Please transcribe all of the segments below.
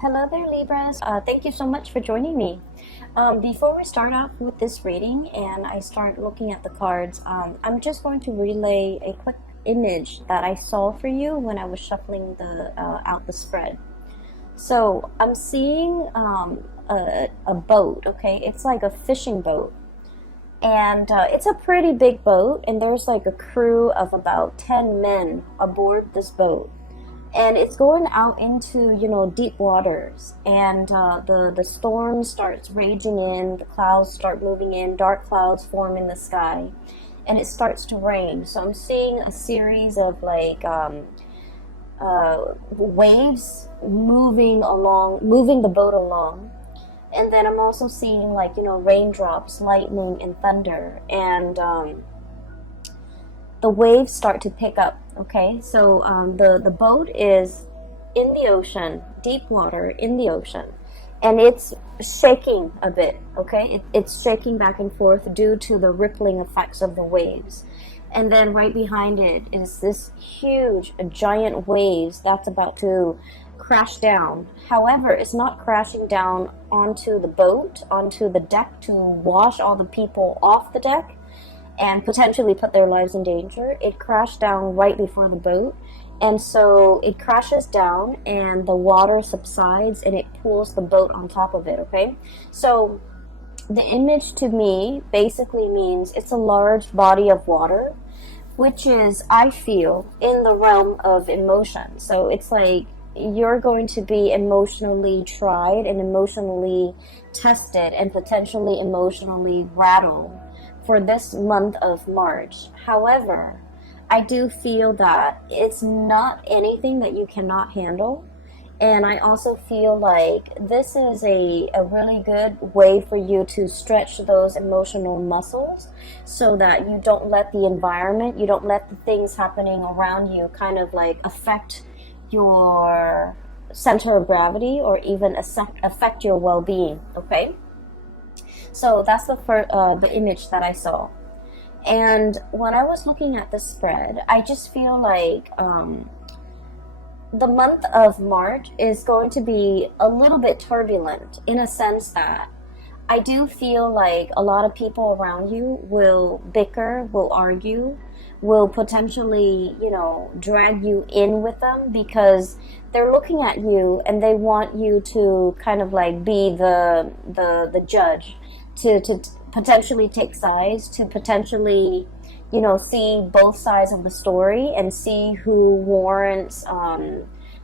Hello there, Libras. Thank you so much for joining me. Before we start off with this reading and I start looking at the cards, I'm just going to relay a quick image that I saw for you when I was shuffling out the spread. So I'm seeing a boat, okay? It's like a fishing boat. And it's a pretty big boat, and there's like a crew of about 10 men aboard this boat. And it's going out into, deep waters, and the storm starts raging in, the clouds start moving in, dark clouds form in the sky, and it starts to rain. So I'm seeing a series of waves moving the boat along. And then I'm also seeing raindrops, lightning, and thunder, and the waves start to pick up. Okay, so the boat is in the ocean, deep water in the ocean, and it's shaking a bit. Okay, it's shaking back and forth due to the rippling effects of the waves. And then right behind it is this huge, giant waves that's about to crash down. However, it's not crashing down onto the boat, onto the deck to wash all the people off the deck and potentially put their lives in danger. It crashed down right before the boat, and so it crashes down and the water subsides and it pulls the boat on top of it. Okay, so the image to me basically means it's a large body of water, which is, I feel, in the realm of emotion. So it's like you're going to be emotionally tried and emotionally tested and potentially emotionally rattled for this month of March. However, I do feel that it's not anything that you cannot handle. And I also feel like this is a really good way for you to stretch those emotional muscles so that you don't let the environment, you don't let the things happening around you kind of like affect your center of gravity or even affect your well-being. Okay, so that's the image that I saw. And when I was looking at the spread, I just feel like the month of March is going to be a little bit turbulent in a sense that I do feel like a lot of people around you will bicker, will argue, will potentially, drag you in with them because they're looking at you and they want you to kind of like be the judge, to potentially take sides, to potentially, see both sides of the story and see who warrants,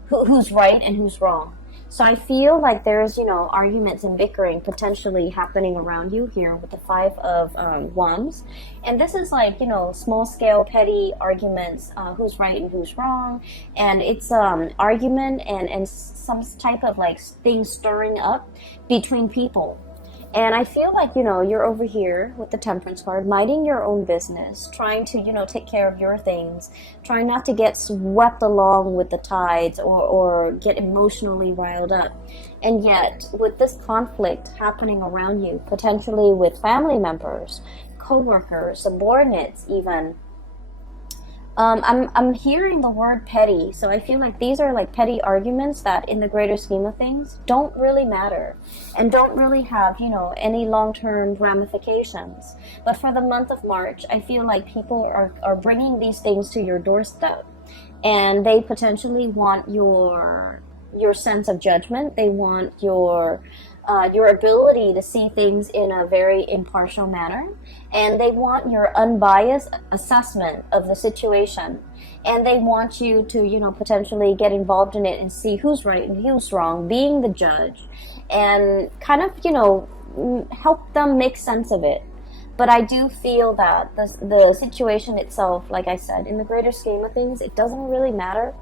who's right and who's wrong. So I feel like there's, arguments and bickering potentially happening around you here with the Five of Wands. And this is like, small scale, petty arguments, who's right and who's wrong. And it's argument and some type of like thing stirring up between people. And I feel like, you're over here with the Temperance card, minding your own business, trying to, take care of your things, trying not to get swept along with the tides or get emotionally riled up. And yet, with this conflict happening around you, potentially with family members, co-workers, subordinates even, I'm hearing the word petty, so I feel like these are like petty arguments that in the greater scheme of things don't really matter and don't really have, any long-term ramifications. But for the month of March, I feel like people are bringing these things to your doorstep and they potentially want your sense of judgment. They want your ability to see things in a very impartial manner, and they want your unbiased assessment of the situation, and they want you to potentially get involved in it and see who's right and who's wrong, being the judge, and kind of help them make sense of it. But I do feel that the situation itself, like I said, in the greater scheme of things, it doesn't really matter.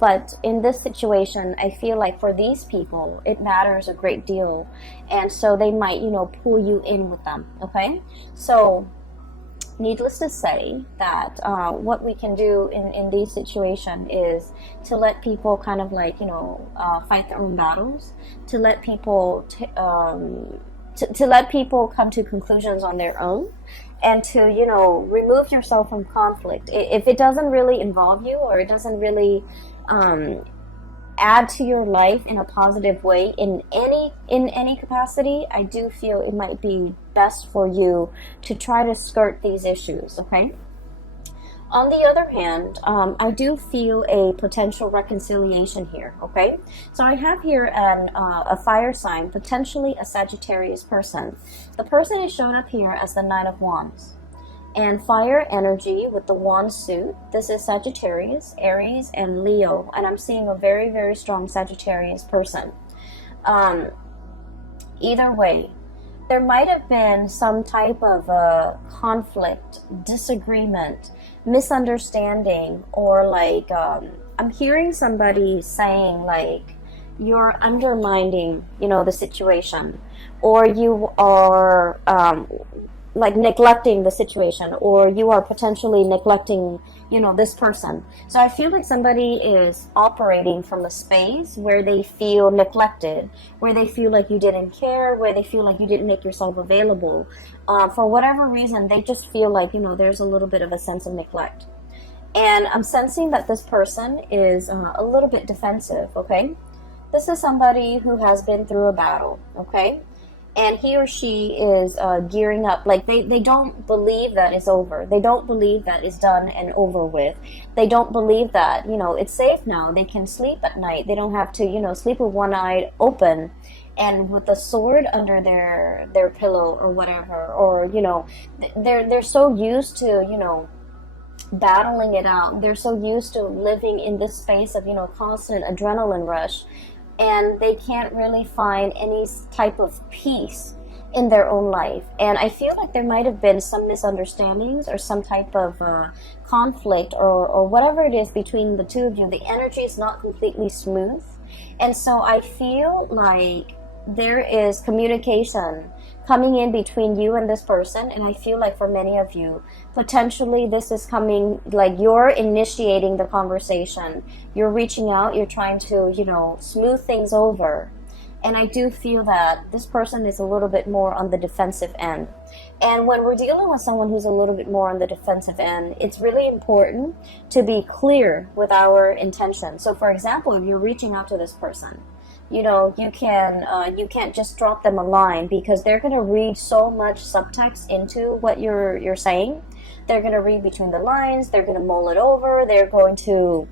But in this situation, I feel like for these people, it matters a great deal. And so they might, pull you in with them, okay? So needless to say that what we can do in these situations is to let people kind of like, fight their own battles, to let people to let people come to conclusions on their own, and to, remove yourself from conflict. If it doesn't really involve you or it doesn't really add to your life in a positive way in any capacity, I do feel it might be best for you to try to skirt these issues, okay? On the other hand, I do feel a potential reconciliation here, okay? So I have here a fire sign, potentially a Sagittarius person. The person is shown up here as the Nine of Wands. And fire energy with the wand suit. This is Sagittarius, Aries, and Leo. And I'm seeing a very, very strong Sagittarius person. Either way, there might have been some type of conflict, disagreement, misunderstanding, or like I'm hearing somebody saying like you're undermining, you know, the situation, or you are like neglecting the situation, or you are potentially neglecting, you know, this person. So I feel like somebody is operating from a space where they feel neglected, where they feel like you didn't care, where they feel like you didn't make yourself available. For whatever reason, they just feel like, you know, there's a little bit of a sense of neglect. And I'm sensing that this person is a little bit defensive, okay? This is somebody who has been through a battle, okay? And he or she is gearing up. Like they don't believe that it's over. They don't believe that it's done and over with. They don't believe that, you know, it's safe now. They can sleep at night. They don't have to, you know, sleep with one eye open and with a sword under their pillow or whatever. Or, you know, they're so used to, you know, battling it out. They're so used to living in this space of, you know, constant adrenaline rush. And they can't really find any type of peace in their own life. And I feel like there might have been some misunderstandings or some type of conflict or whatever it is between the two of you. The energy is not completely smooth. And so I feel like there is communication coming in between you and this person. And I feel like for many of you, potentially this is coming, like you're initiating the conversation. You're reaching out, you're trying to, you know, smooth things over. And I do feel that this person is a little bit more on the defensive end. And when we're dealing with someone who's a little bit more on the defensive end, it's really important to be clear with our intention. So for example, if you're reaching out to this person, you know, you can't just drop them a line, because they're going to read so much subtext into what you're saying. They're going to read between the lines. They're going to mull it over. They're going to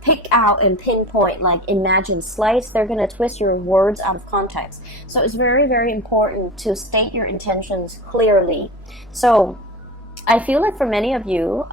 pick out and pinpoint, like imagine slice. They're going to twist your words out of context. So it's very, very important to state your intentions clearly. So I feel like for many of you,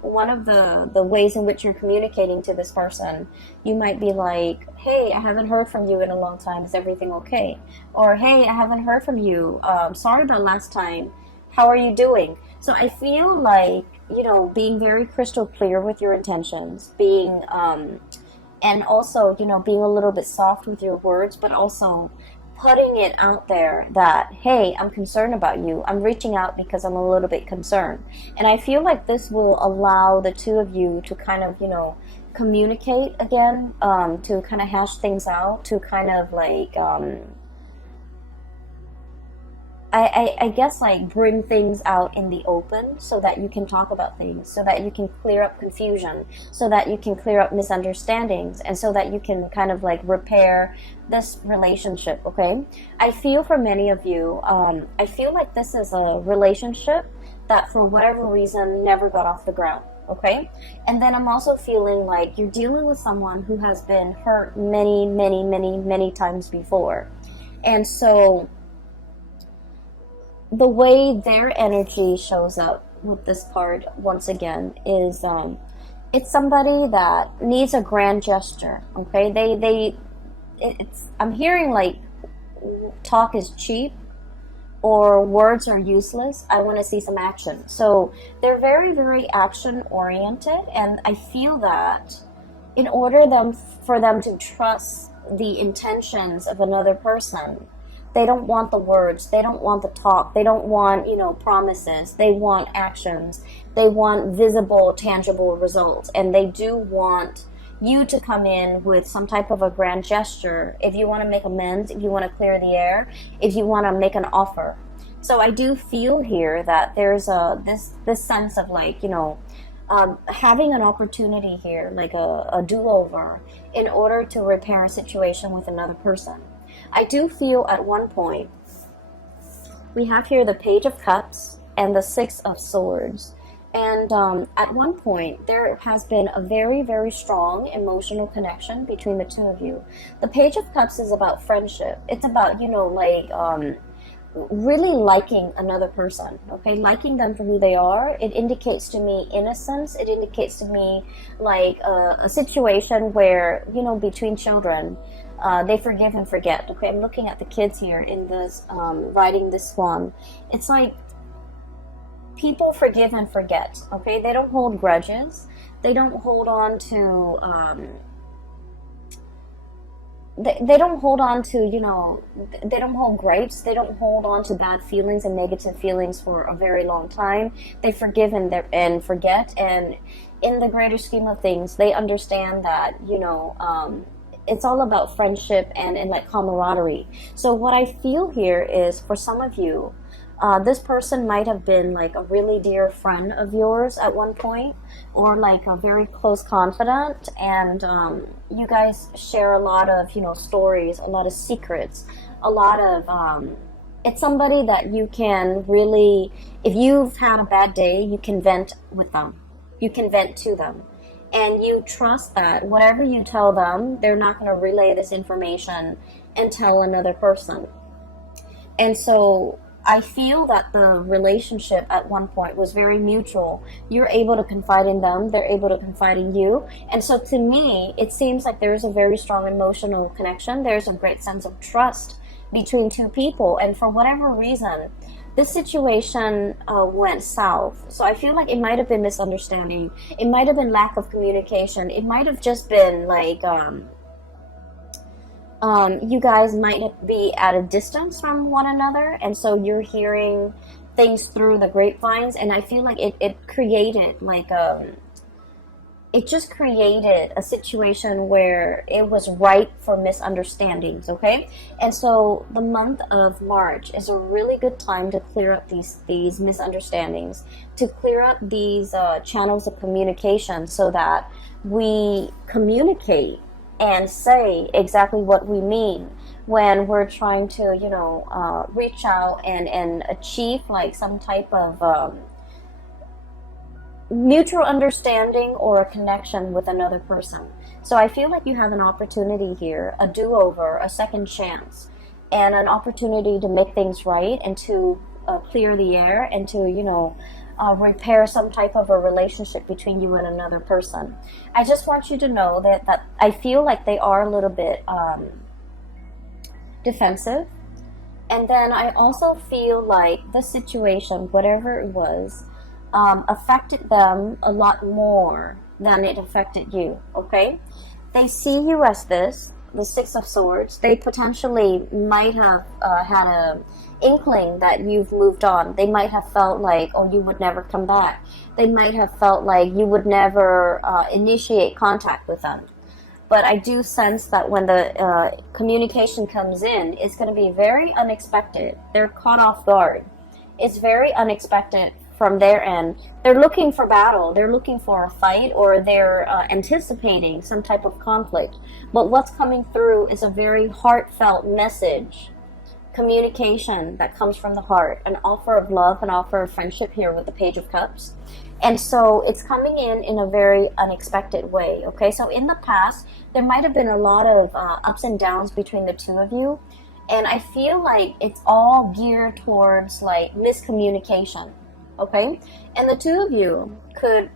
one of the ways in which you're communicating to this person, you might be like, hey, I haven't heard from you in a long time. Is everything okay? Or, hey, I haven't heard from you. Sorry about last time. How are you doing? So I feel like, you know, being very crystal clear with your intentions, being, and also, you know, being a little bit soft with your words, but also putting it out there that, hey, I'm concerned about you. I'm reaching out because I'm a little bit concerned. And I feel like this will allow the two of you to kind of, you know, communicate again, to kind of hash things out, to kind of like, I guess like bring things out in the open so that you can talk about things, so that you can clear up confusion, so that you can clear up misunderstandings, and so that you can kind of like repair this relationship, okay? I feel for many of you, I feel like this is a relationship that for whatever reason never got off the ground, okay? And then I'm also feeling like you're dealing with someone who has been hurt many, many, many, many times before. And so the way their energy shows up with this card once again is it's somebody that needs a grand gesture, okay? I'm hearing like talk is cheap or words are useless. I want to see some action. So they're very, very action oriented, and I feel that in order for them to trust the intentions of another person, they don't want the words, they don't want the talk, they don't want, you know, promises, they want actions, they want visible, tangible results, and they do want you to come in with some type of a grand gesture if you want to make amends, if you want to clear the air, if you want to make an offer. So I do feel here that there's this sense of like, you know, having an opportunity here, like a do-over, in order to repair a situation with another person. I do feel at one point, we have here the Page of Cups and the Six of Swords. And at one point, there has been a very, very strong emotional connection between the two of you. The Page of Cups is about friendship. It's about, you know, like really liking another person, okay? Liking them for who they are. It indicates to me innocence. It indicates to me like a situation where, you know, between children, they forgive and forget, okay? I'm looking at the kids here in this, riding this swan. It's like, people forgive and forget, okay? They don't hold grudges. They don't hold on to, they don't hold on to, you know, they don't hold gripes. They don't hold on to bad feelings and negative feelings for a very long time. They forgive and forget. And in the greater scheme of things, they understand that, you know, it's all about friendship and like camaraderie. So what I feel here is, for some of you, this person might have been like a really dear friend of yours at one point, or like a very close confidant, and you guys share a lot of, you know, stories, a lot of secrets, a lot of, it's somebody that you can really, if you've had a bad day, you can vent with them, you can vent to them, and you trust that whatever you tell them, they're not going to relay this information and tell another person. And so I feel that the relationship at one point was very mutual. You're able to confide in them, they're able to confide in you. And so to me, it seems like there's a very strong emotional connection. There's a great sense of trust between two people. And for whatever reason, this situation went south. So I feel like it might have been misunderstanding. It might have been lack of communication. It might have just been like, you guys might be at a distance from one another, and so you're hearing things through the grapevines, and I feel like it created like it just created a situation where it was ripe for misunderstandings, okay? And so the month of March is a really good time to clear up these misunderstandings, to clear up these channels of communication, so that we communicate and say exactly what we mean when we're trying to, you know, reach out and achieve like some type of mutual understanding or a connection with another person. So I feel like you have an opportunity here, a do-over, a second chance, and an opportunity to make things right and to clear the air and to, you know, repair some type of a relationship between you and another person. I just want you to know that I feel like they are a little bit defensive. And then I also feel like the situation, whatever it was, affected them a lot more than it affected you, okay? They see you as this, the Six of Swords. They potentially might have had a inkling that you've moved on. They might have felt like, oh, you would never come back. They might have felt like you would never initiate contact with them. But I do sense that when the communication comes in, it's going to be very unexpected. They're caught off guard. It's very unexpected from their end. They're looking for battle. They're looking for a fight, or they're anticipating some type of conflict. But what's coming through is a very heartfelt message, communication that comes from the heart, an offer of love, an offer of friendship here with the Page of Cups. And so it's coming in a very unexpected way, okay? So in the past, there might have been a lot of ups and downs between the two of you, and I feel like it's all geared towards like miscommunication, okay? And the two of you could,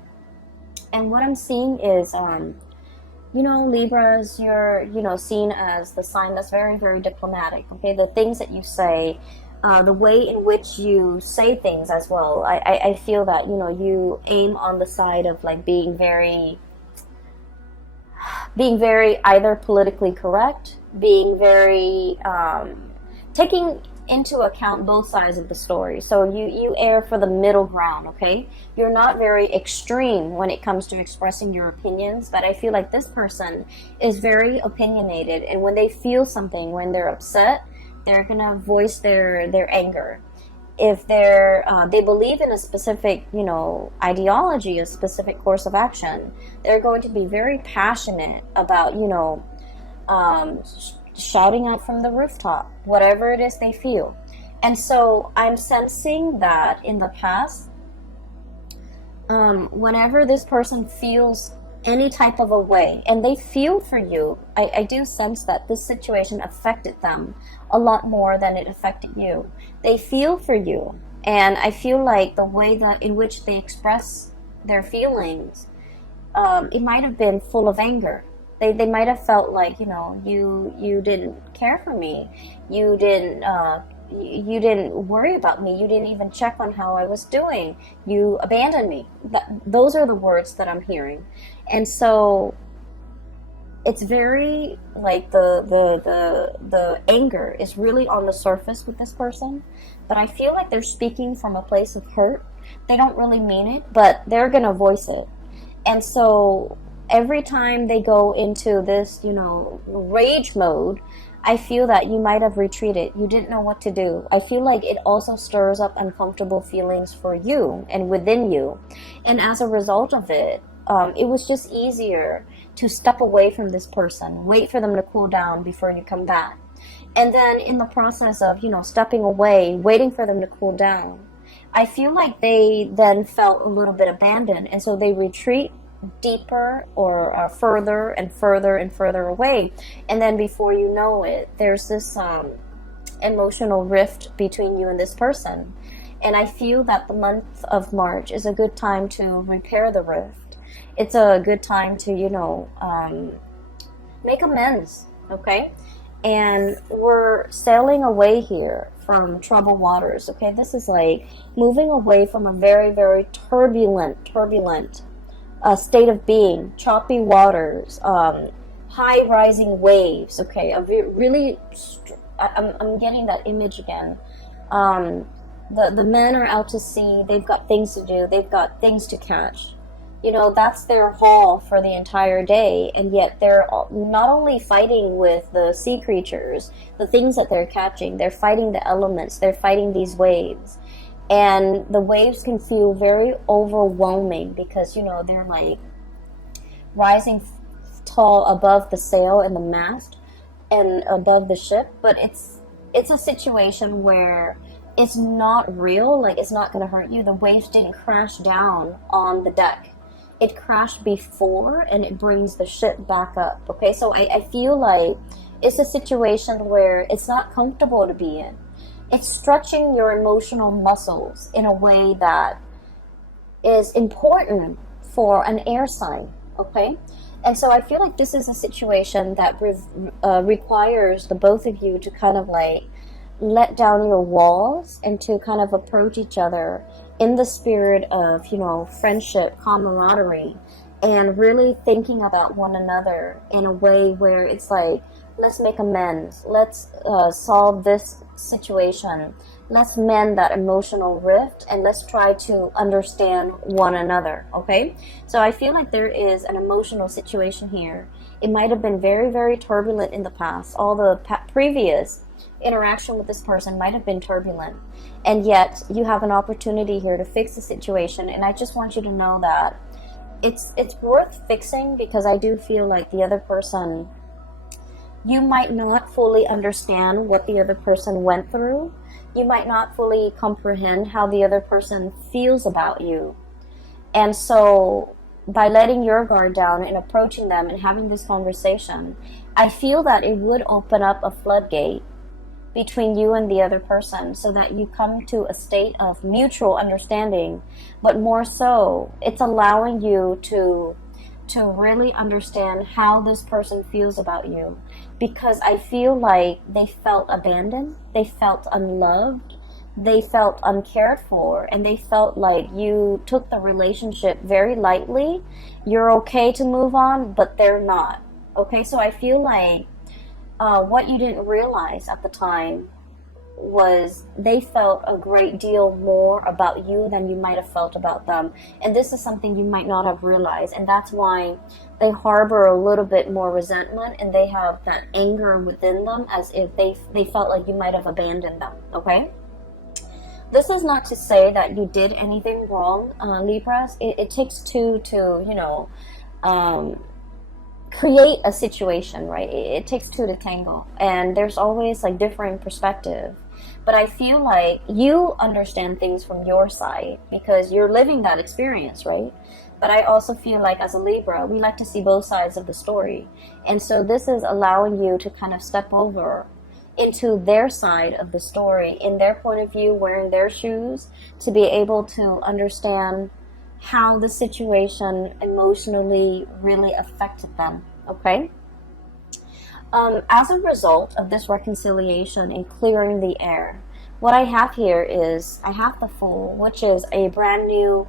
and what I'm seeing is, you know, Libras, you're, you know, seen as the sign that's very, very diplomatic, okay? The things that you say, the way in which you say things as well. I feel that, you know, you aim on the side of like being very either politically correct, being very, taking into account both sides of the story. So you err for the middle ground, okay? You're not very extreme when it comes to expressing your opinions, but I feel like this person is very opinionated, and when they feel something, when they're upset, they're gonna voice their anger. if they believe in a specific, you know, ideology, a specific course of action, they're going to be very passionate about, you know, shouting out from the rooftop, whatever it is they feel. And so I'm sensing that in the past, whenever this person feels any type of a way and they feel for you, I do sense that this situation affected them a lot more than it affected you. They feel for you, and I feel like the way that in which they express their feelings, it might have been full of anger. They might have felt like, you know, you didn't care for me, you didn't worry about me, you didn't even check on how I was doing, you abandoned me. Those are the words that I'm hearing. And so it's very like the anger is really on the surface with this person, but I feel like they're speaking from a place of hurt. They don't really mean it, but they're gonna voice it. And so every time they go into this, you know, rage mode, I feel that you might have retreated. You didn't know what to do. I feel like it also stirs up uncomfortable feelings for you and within you. And as a result of it, it was just easier to step away from this person, wait for them to cool down before you come back. And then in the process of, you know, stepping away, waiting for them to cool down, I feel like they then felt a little bit abandoned. And so they retreat deeper or further and further and further away. And then before you know it, there's this emotional rift between you and this person. And I feel that the month of March is a good time to repair the rift. It's a good time to, you know, make amends, okay? And we're sailing away here from troubled waters, okay? This is like moving away from a very, very turbulent state of being, choppy waters, high rising waves, okay? I'm getting that image again. The men are out to sea, they've got things to do, they've got things to catch. You know, that's their haul for the entire day, and yet they're not only fighting with the sea creatures, the things that they're catching, they're fighting the elements, they're fighting these waves. And the waves can feel very overwhelming because, you know, they're like rising tall above the sail and the mast and above the ship. But it's a situation where it's not real, like it's not going to hurt you. The waves didn't crash down on the deck. It crashed before and it brings the ship back up, okay? So I feel like it's a situation where it's not comfortable to be in. It's stretching your emotional muscles in a way that is important for an air sign, okay? And so I feel like this is a situation that requires the both of you to kind of like let down your walls and to kind of approach each other in the spirit of, you know, friendship, camaraderie, and really thinking about one another in a way where it's like, let's make amends, let's solve this situation, let's mend that emotional rift, and let's try to understand one another, okay? So I feel like there is an emotional situation here. It might have been very, very turbulent in the past. All the previous interaction with this person might have been turbulent, and yet you have an opportunity here to fix the situation. And I just want you to know that it's worth fixing, because I do feel like the other person, you might not fully understand what the other person went through. You might not fully comprehend how the other person feels about you. And so by letting your guard down and approaching them and having this conversation, I feel that it would open up a floodgate between you and the other person, so that you come to a state of mutual understanding. But more so, it's allowing you to really understand how this person feels about you, because I feel like they felt abandoned, they felt unloved, they felt uncared for, and they felt like you took the relationship very lightly. You're okay to move on, but they're not, okay? So I feel like what you didn't realize at the time was they felt a great deal more about you than you might have felt about them. And this is something you might not have realized. And that's why they harbor a little bit more resentment, and they have that anger within them, as if they felt like you might have abandoned them, okay? This is not to say that you did anything wrong, Libras. It takes two to, um, create a situation, right? It takes two to tango, and there's always like differing perspective. But I feel like you understand things from your side because you're living that experience, right? But I also feel like as a Libra, we like to see both sides of the story. And so this is allowing you to kind of step over into their side of the story, in their point of view, wearing their shoes, to be able to understand how the situation emotionally really affected them, okay? As a result of this reconciliation and clearing the air, what I have here is I have the Fool, which is a brand new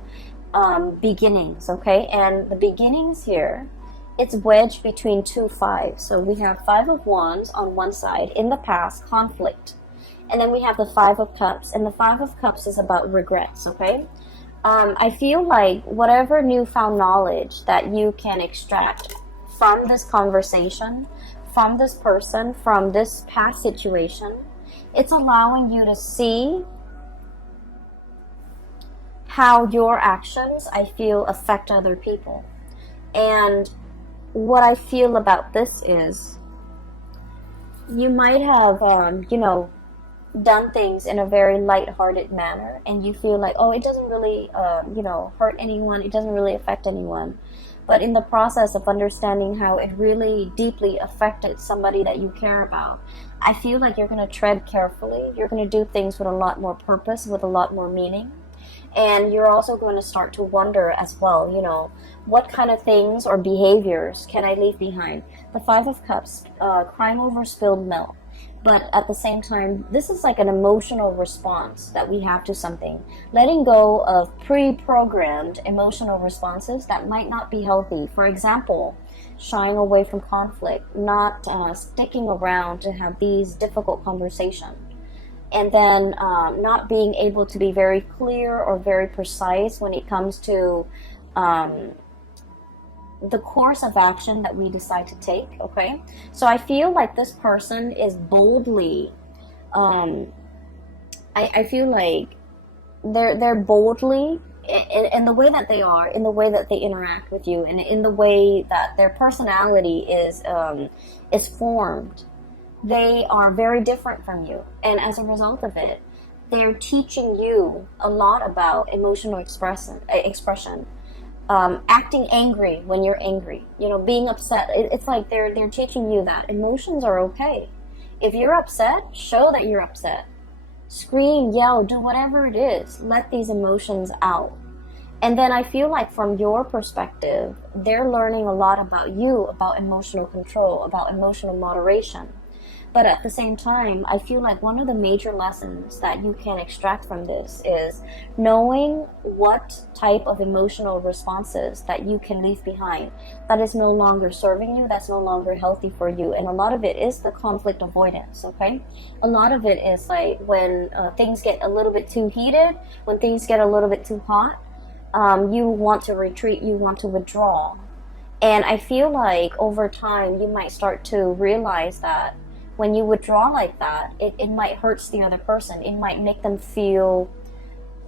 beginnings, okay? And the beginnings here, it's wedged between two fives. So we have Five of Wands on one side, in the past, conflict. And then we have the Five of Cups, and the Five of Cups is about regrets, okay? I feel like whatever newfound knowledge that you can extract from this conversation, from this person, from this past situation, it's allowing you to see how your actions, I feel, affect other people. And what I feel about this is you might have, done things in a very light-hearted manner, and you feel like, oh, it doesn't really, hurt anyone, it doesn't really affect anyone. But in the process of understanding how it really deeply affected somebody that you care about, I feel like you're going to tread carefully. You're going to do things with a lot more purpose, with a lot more meaning. And you're also going to start to wonder as well, what kind of things or behaviors can I leave behind? The Five of Cups, crying over spilled milk. But at the same time, this is like an emotional response that we have to something. Letting go of pre-programmed emotional responses that might not be healthy. For example, shying away from conflict, not sticking around to have these difficult conversations. And then not being able to be very clear or very precise when it comes to the course of action that we decide to take, okay? So I feel like this person is boldly, I feel like they're boldly in the way that they are, in the way that they interact with you, and in the way that their personality is formed. They are very different from you, and as a result of it, they're teaching you a lot about emotional expression. Acting angry when you're angry, being upset. It's like they're teaching you that emotions are okay. If you're upset, show that you're upset. Scream, yell, do whatever it is. Let these emotions out. And then I feel like from your perspective, they're learning a lot about you, about emotional control, about emotional moderation. But at the same time, I feel like one of the major lessons that you can extract from this is knowing what type of emotional responses that you can leave behind that is no longer serving you, that's no longer healthy for you. And a lot of it is the conflict avoidance, okay? A lot of it is like when things get a little bit too heated, when things get a little bit too hot, you want to retreat, you want to withdraw. And I feel like over time, you might start to realize that when you withdraw like that, it might hurt the other person. It might make them feel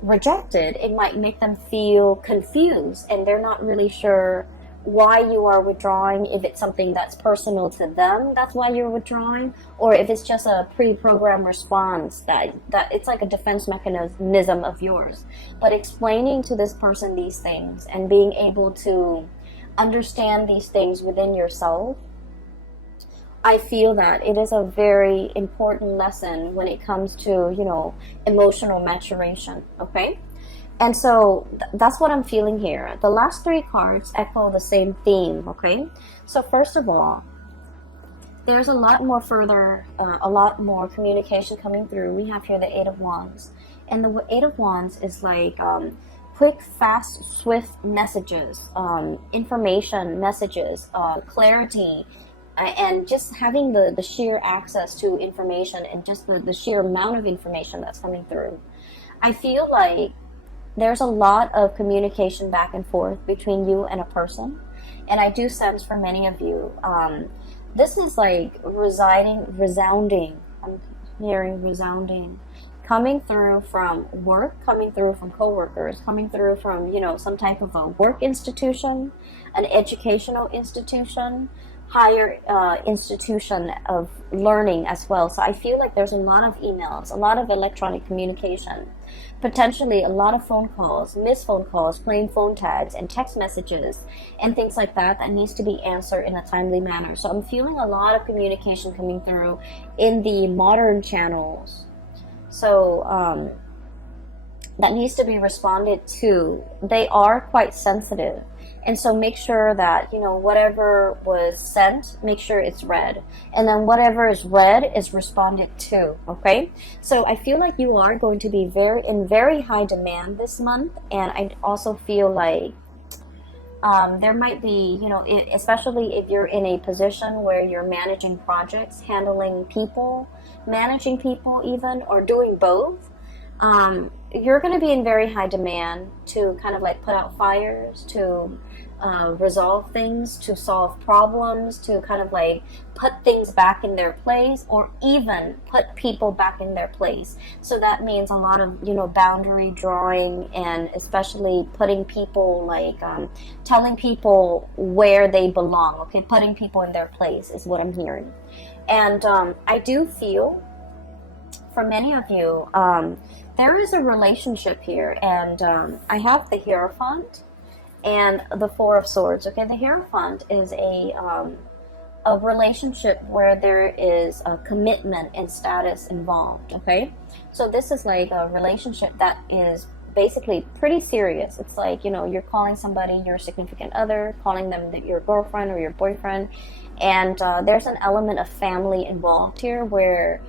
rejected. It might make them feel confused, and they're not really sure why you are withdrawing, if it's something that's personal to them, that's why you're withdrawing, or if it's just a pre-programmed response that it's like a defense mechanism of yours. But explaining to this person these things and being able to understand these things within yourself, I feel that it is a very important lesson when it comes to, emotional maturation, okay? And so that's what I'm feeling here. The last three cards echo the same theme, okay? So first of all, there's a lot more communication coming through. We have here the Eight of Wands. And the Eight of Wands is like quick, fast, swift messages, information messages, clarity, and just having the sheer access to information and just the sheer amount of information that's coming through. I feel like there's a lot of communication back and forth between you and a person. And I do sense for many of you, this is like resounding. I'm hearing resounding. coming through from work, coming through from coworkers, coming through from, you know, some type of a work institution, an educational institution, higher institution of learning as well. So I feel like there's a lot of emails, a lot of electronic communication, potentially a lot of phone calls, missed phone calls, playing phone tags and text messages and things like that that needs to be answered in a timely manner. So I'm feeling a lot of communication coming through in the modern channels. So that needs to be responded to. They are quite sensitive. And so make sure that, you know, whatever was sent, make sure it's read. And then whatever is read is responded to, okay? So I feel like you are going to be in very high demand this month. And I also feel like there might be, you know, especially if you're in a position where you're managing projects, handling people, managing people even, or doing both, you're going to be in very high demand to kind of like put out fires, to resolve things, to solve problems, to kind of like put things back in their place, or even put people back in their place. So that means a lot of, you know, boundary drawing, and especially putting people like telling people where they belong, okay? Putting people in their place is what I'm hearing. And I do feel for many of you, there is a relationship here, and I have the Hierophant and the Four of Swords. Okay, the Hierophant is a relationship where there is a commitment and status involved. Okay, so this is like a relationship that is basically pretty serious. It's like, you know, you're calling somebody your significant other, calling them your girlfriend or your boyfriend, and there's an element of family involved here where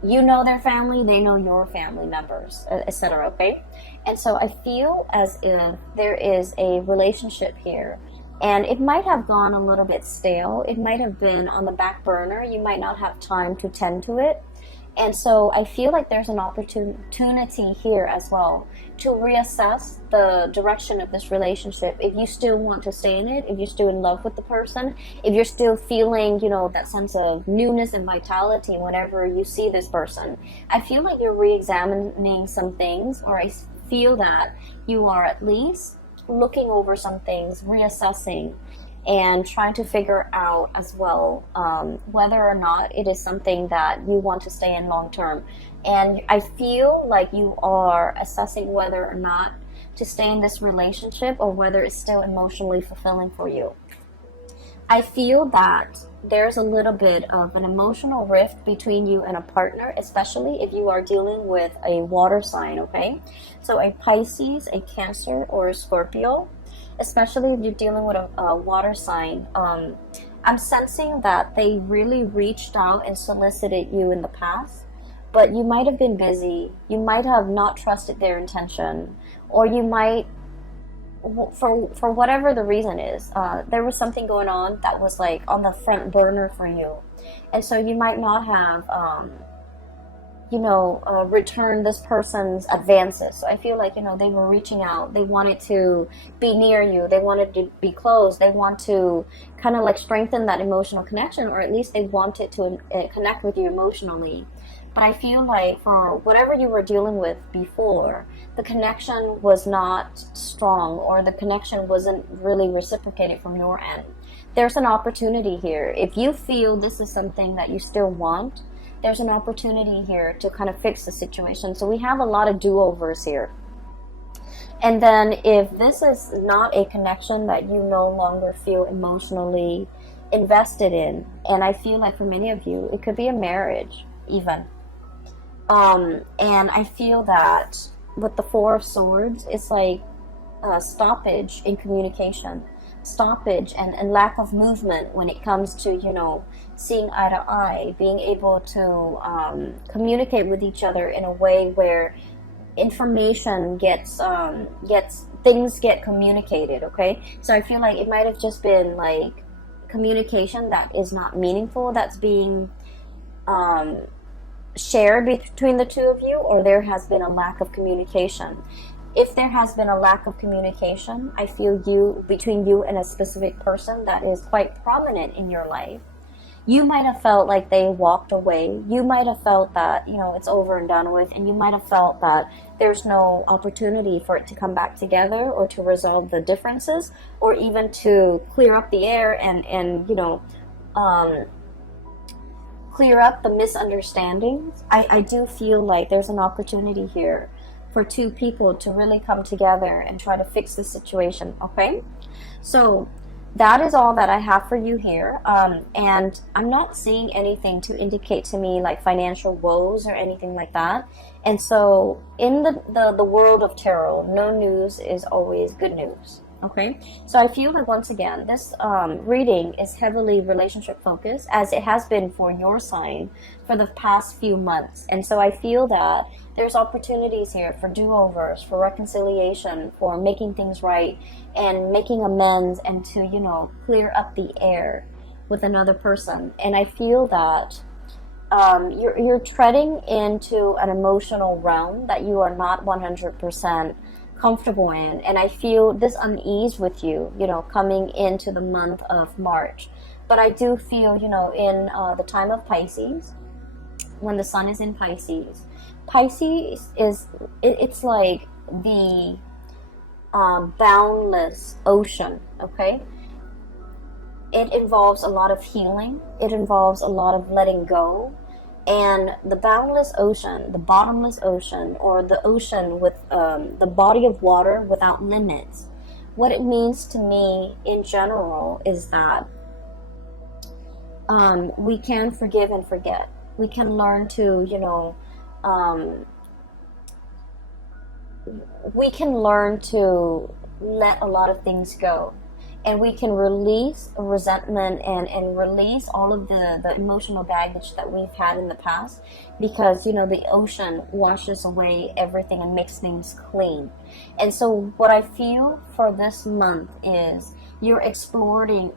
you know their family, they know your family members, etc. Okay, and so I feel as if there is a relationship here, and it might have gone a little bit stale. It might have been on the back burner. You might not have time to tend to it. And so I feel like there's an opportunity here as well to reassess the direction of this relationship. If you still want to stay in it, if you're still in love with the person, if you're still feeling, you know, that sense of newness and vitality whenever you see this person, I feel like you're re-examining some things, or I feel that you are at least looking over some things, reassessing, and trying to figure out as well whether or not it is something that you want to stay in long term. And I feel like you are assessing whether or not to stay in this relationship, or whether it's still emotionally fulfilling for you. I feel that there's a little bit of an emotional rift between you and a partner, especially if you are dealing with a water sign, okay? So a Pisces, a Cancer, or a Scorpio, especially if you're dealing with a water sign. I'm sensing that they really reached out and solicited you in the past, but you might have been busy. You might have not trusted their intention, or you might, for whatever the reason is, there was something going on that was like on the front burner for you. And so you might not have return this person's advances. So I feel like, you know, they were reaching out. They wanted to be near you. They wanted to be close. They want to kind of like strengthen that emotional connection, or at least they wanted to connect with you emotionally. But I feel like for whatever you were dealing with before, the connection was not strong, or the connection wasn't really reciprocated from your end. There's an opportunity here. If you feel this is something that you still want, there's an opportunity here to kind of fix the situation. So we have a lot of do-overs here. And then if this is not a connection that you no longer feel emotionally invested in, and I feel like for many of you, it could be a marriage even. And I feel that with the Four of Swords, it's like a stoppage in communication, stoppage and lack of movement when it comes to, you know, seeing eye to eye, being able to communicate with each other in a way where information gets things get communicated. Okay, so I feel like it might have just been like communication that is not meaningful, that's being shared between the two of you, or there has been a lack of communication. If there has been a lack of communication, I feel between you and a specific person that is quite prominent in your life, You might have felt like they walked away. You might have felt that, you know, it's over and done with, and you might have felt that there's no opportunity for it to come back together or to resolve the differences or even to clear up the air and you know, clear up the misunderstandings. I do feel like there's an opportunity here for two people to really come together and try to fix the situation, okay? So that is all that I have for you here. And I'm not seeing anything to indicate to me like financial woes or anything like that. And so in the world of tarot, no news is always good news. Okay, so I feel that once again, this reading is heavily relationship focused, as it has been for your sign for the past few months. And so I feel that there's opportunities here for do-overs, for reconciliation, for making things right and making amends, and to, you know, clear up the air with another person. And I feel that you're treading into an emotional realm that you are not 100% comfortable in, and I feel this unease with you, you know, coming into the month of March. But I do feel, you know, in the time of Pisces, when the sun is in Pisces, Pisces is it's like the boundless ocean. Okay, it involves a lot of healing. It involves a lot of letting go. And the boundless ocean, the bottomless ocean, or the ocean with the body of water without limits, what it means to me in general is that we can forgive and forget. We can learn to, you know, we can learn to let a lot of things go. And we can release resentment and release all of the emotional baggage that we've had in the past, because, you know, the ocean washes away everything and makes things clean. And so what I feel for this month is you're exploring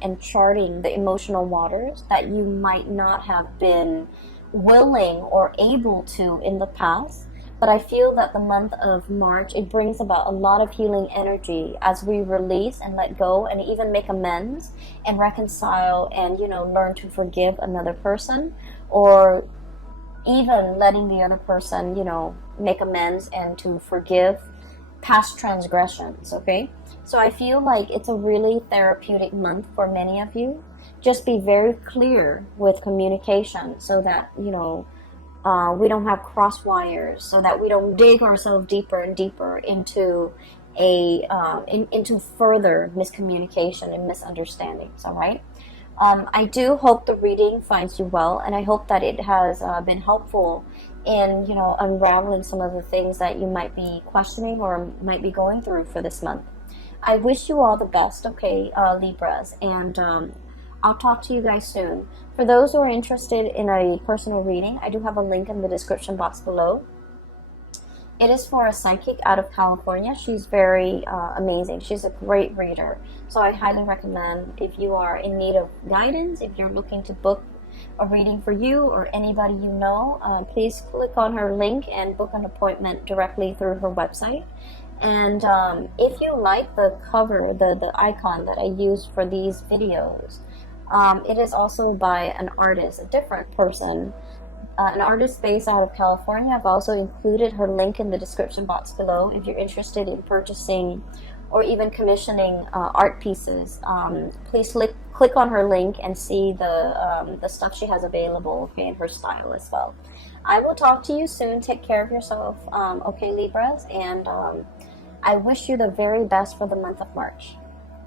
and charting the emotional waters that you might not have been willing or able to in the past. But I feel that the month of March, it brings about a lot of healing energy as we release and let go and even make amends and reconcile and, you know, learn to forgive another person, or even letting the other person, you know, make amends and to forgive past transgressions, okay? So I feel like it's a really therapeutic month for many of you. Just be very clear with communication so that, you know, we don't have cross wires, so that we don't dig ourselves deeper and deeper into into further miscommunication and misunderstandings. All right. I do hope the reading finds you well, and I hope that it has been helpful in, you know, unraveling some of the things that you might be questioning or might be going through for this month. I wish you all the best, okay, Libras, and I'll talk to you guys soon. For those who are interested in a personal reading, I do have a link in the description box below. It is for a psychic out of California. She's very amazing. She's a great reader. So I highly recommend, if you are in need of guidance, if you're looking to book a reading for you or anybody you know, please click on her link and book an appointment directly through her website. And if you like the cover, the icon that I use for these videos, it is also by an artist, a different person, an artist based out of California. I've also included her link in the description box below if you're interested in purchasing or even commissioning art pieces. Please click on her link and see the stuff she has available, okay, in her style as well. I will talk to you soon. Take care of yourself, okay, Libras, and I wish you the very best for the month of March.